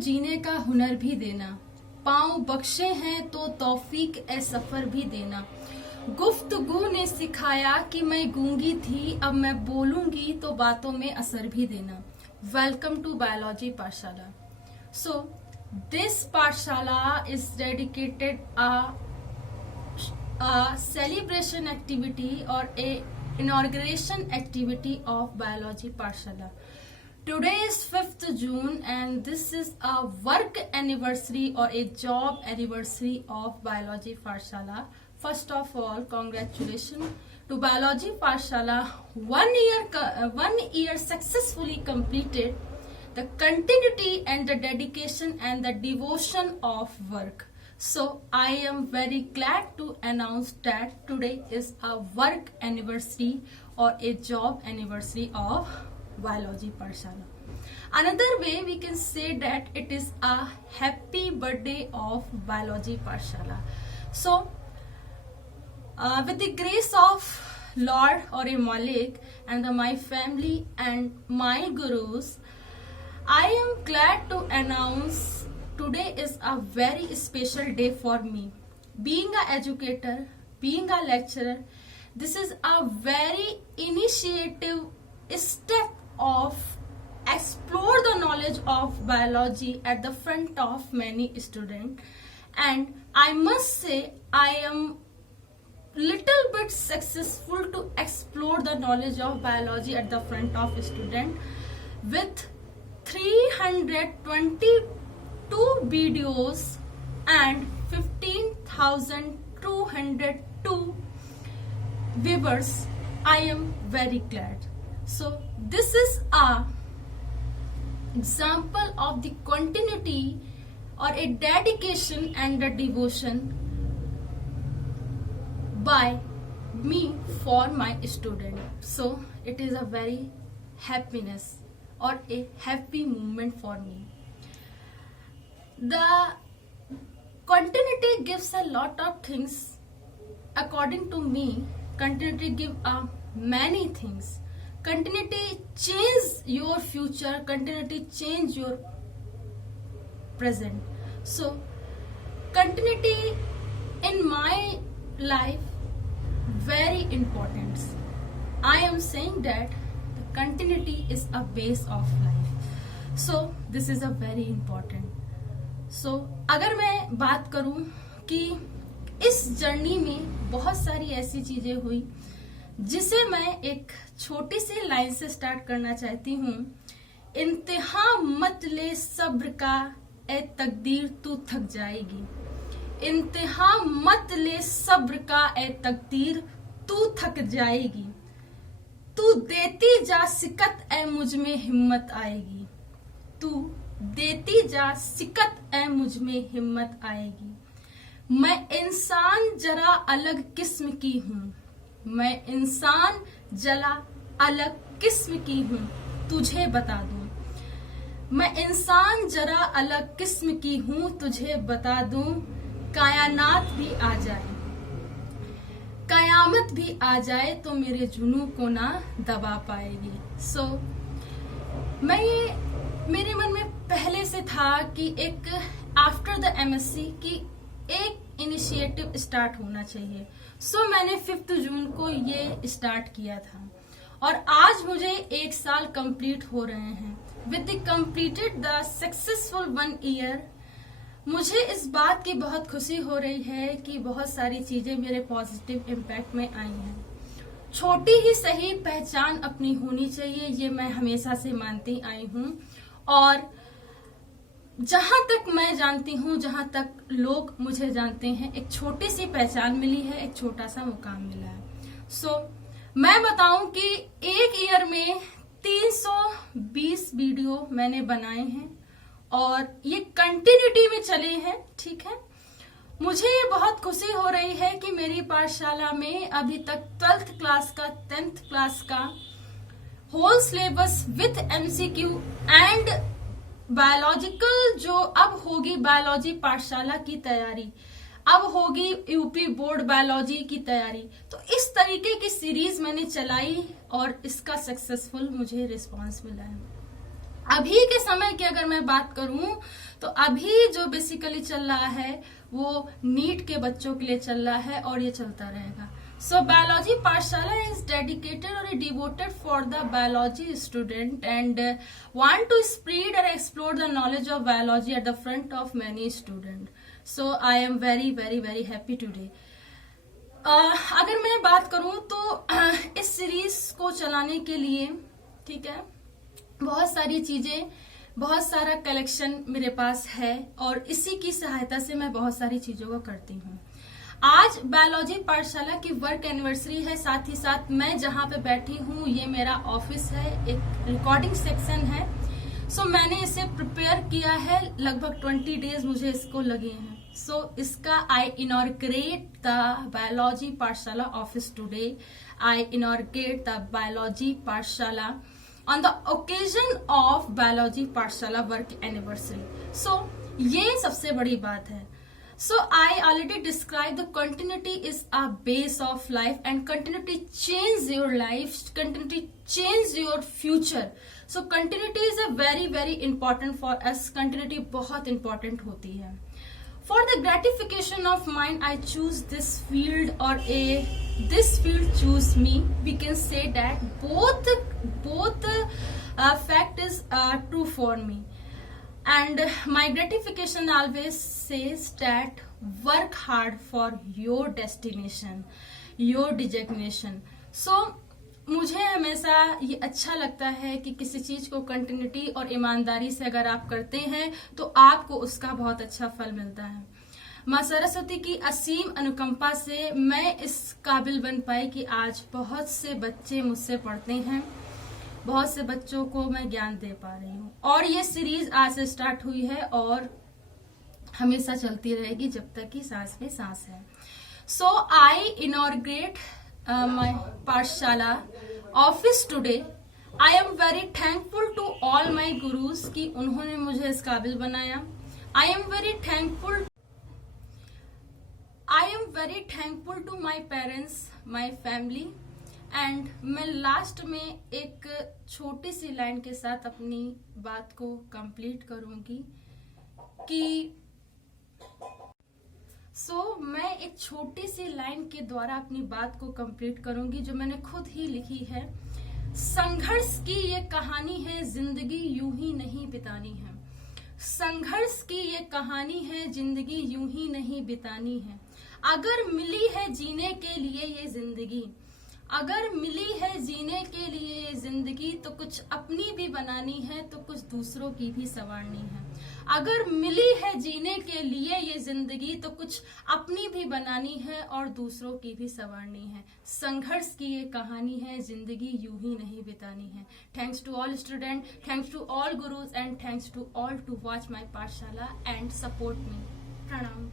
जीने का हुनर भी देना, पाँव बख्शे हैं तो तौफीक ए सफर भी देना। गुफ्तगू ने सिखाया कि मैं गूंगी थी, अब मैं बोलूंगी तो बातों में असर भी देना। वेलकम टू बायोलॉजी पाठशाला। सो दिस पाठशाला is dedicated a celebration activity or a inauguration activity of biology pathshala. Today is 5th June and this is a work anniversary or a job anniversary of biology pathshala. First of all, congratulations to biology pathshala. 1 year successfully completed. The continuity and the dedication and the devotion of work. So I am very glad to announce that today is a work anniversary or a job anniversary of biology pathshala. Another way we can say that it is a happy birthday of biology pathshala. So with the grace of Lord or a Malik and my family and my gurus, I am glad to announce today is a very special day for me. Being an educator, being a lecturer, this is a very initiative step of explore the knowledge of biology at the front of many students. And I must say I am little bit successful to explore the knowledge of biology at the front of student with 322 videos and 15,202 viewers. I am very glad. So this is a example of the continuity or a dedication and a devotion by me for my student. So it is a very happiness or a happy moment for me. The continuity gives a lot of things. According to me, continuity give many things. Continuity change your future. Continuity change your present. So continuity in my life very important. I am saying that the continuity is a base of life. So this is a very important. So अगर मैं बात करूं कि इस journey में बहुत सारी ऐसी चीजें हुई जिसे मैं एक छोटी सी लाइन से स्टार्ट करना चाहती हूँ। इंतहा मत ले सब्र का ए तकदीर तू थक जाएगी। इंतहा मत ले सब्र का ए तकदीर तू थक जाएगी। तू देती जा सिकत ए मुझ में हिम्मत आएगी। तू देती जा सिकत ए मुझ में हिम्मत आएगी। मैं इंसान जरा अलग किस्म की हूँ। मैं इंसान जरा अलग किस्म की हूँ, तुझे बता दूँ। मैं इंसान जरा अलग किस्म की हूँ, तुझे बता दूँ। कायनात भी आ जाए, कयामत भी आ जाए तो मेरे जुनू को ना दबा पाएगी। सो मैं ये मेरे मन में पहले से था कि एक आफ्टर द एमएससी की एक इनिशिएटिव स्टार्ट होना चाहिए। सो मैंने 5 जून को ये स्टार्ट किया था और आज मुझे 1 साल कंप्लीट हो रहे हैं। With the completed the successful 1 year, मुझे इस बात की बहुत खुशी हो रही है कि बहुत सारी चीजें मेरे पॉजिटिव इम्पैक्ट में आई हैं। छोटी ही सही पहचान अपनी होनी चाहिए, ये मैं हमेशा से मानती आई हूँ। और जहां तक मैं जानती हूँ, जहां तक लोग मुझे जानते हैं, एक छोटी सी पहचान मिली है, एक छोटा सा मुकाम मिला है। सो मैं बताऊं कि 1 ईयर में 320 वीडियो मैंने बनाए हैं और ये कंटिन्यूटी में चले हैं। ठीक है, मुझे ये बहुत खुशी हो रही है कि मेरी पाठशाला में अभी तक 12th क्लास का 10th क्लास का whole syllabus with MCQ and biological, जो अब होगी बायोलॉजी पाठशाला की तैयारी, अब होगी यूपी बोर्ड बायोलॉजी की तैयारी। तो इस तरीके की सीरीज मैंने चलाई और इसका सक्सेसफुल मुझे रिस्पांस मिला है। अभी के समय की अगर मैं बात करूं तो अभी जो बेसिकली चल रहा है वो नीट के बच्चों के लिए चल रहा है और ये चलता रहेगा. So biology पाठशाला is dedicated or devoted for the biology student and want to spread or explore the knowledge of biology at the front of many students. So I am very very very happy today. अगर मैं बात करूं तो इस series को चलाने के लिए, ठीक है, बहुत सारी चीजें, बहुत सारा कलेक्शन मेरे पास है और इसी की सहायता से मैं बहुत सारी चीजों को करती हूँ. आज बायोलॉजी पाठशाला की वर्क एनिवर्सरी है. साथ ही साथ मैं जहां पे बैठी हूँ ये मेरा ऑफिस है, एक रिकॉर्डिंग सेक्शन है. सो मैंने इसे प्रिपेयर किया है, लगभग 20 डेज मुझे इसको लगे हैं. सो इसका I inaugurate the Biology Pathshala office today. I inaugurate the Biology Pathshala on the occasion of Biology Pathshala work anniversary. So ये सबसे बड़ी बात है. So I already described the continuity is a base of life and continuity changes your life, continuity changes your future. So continuity is a very important for us. Continuity बहुत important होती है. For the gratification of mind, I choose this field or this field choose me. We can say that both fact is true for me. And my gratification always says that work hard for your destination, your designation. So मुझे हमेशा ये अच्छा लगता है कि किसी चीज को कंटिन्यूटी और ईमानदारी से अगर आप करते हैं तो आपको उसका बहुत अच्छा फल मिलता है. माँ सरस्वती की असीम अनुकंपा से मैं इस काबिल बन पाई कि आज बहुत से बच्चे मुझसे पढ़ते हैं, बहुत से बच्चों को मैं ज्ञान दे पा रही हूँ. और ये सीरीज आज से स्टार्ट हुई है और हमेशा चलती रहेगी जब तक कि सांस में सांस है. So I inaugurate my Pathshala office today. I am very thankful to all my gurus कि उन्होंने मुझे इस काबिल बनाया. I am very thankful to my parents, my family. And मैं लास्ट में एक छोटी सी लाइन के साथ अपनी बात को कंप्लीट करूंगी कि मैं एक छोटी सी लाइन के द्वारा अपनी बात को कंप्लीट करूंगी जो मैंने खुद ही लिखी है. संघर्ष की ये कहानी है, जिंदगी यूं ही नहीं बितानी है. संघर्ष की ये कहानी है, जिंदगी यूं ही नहीं बितानी है. अगर मिली है जीने के लिए ये जिंदगी, अगर मिली है जीने के लिए जिंदगी तो कुछ अपनी भी बनानी है तो कुछ दूसरों की भी संवारनी है. अगर मिली है जीने के लिए ये जिंदगी तो कुछ अपनी भी बनानी है और दूसरों की भी संवारनी है. संघर्ष की ये कहानी है, जिंदगी यूं ही नहीं बितानी है. Thanks to all student, thanks to all gurus and thanks to all to watch my Pathshala and support me. प्रणाम.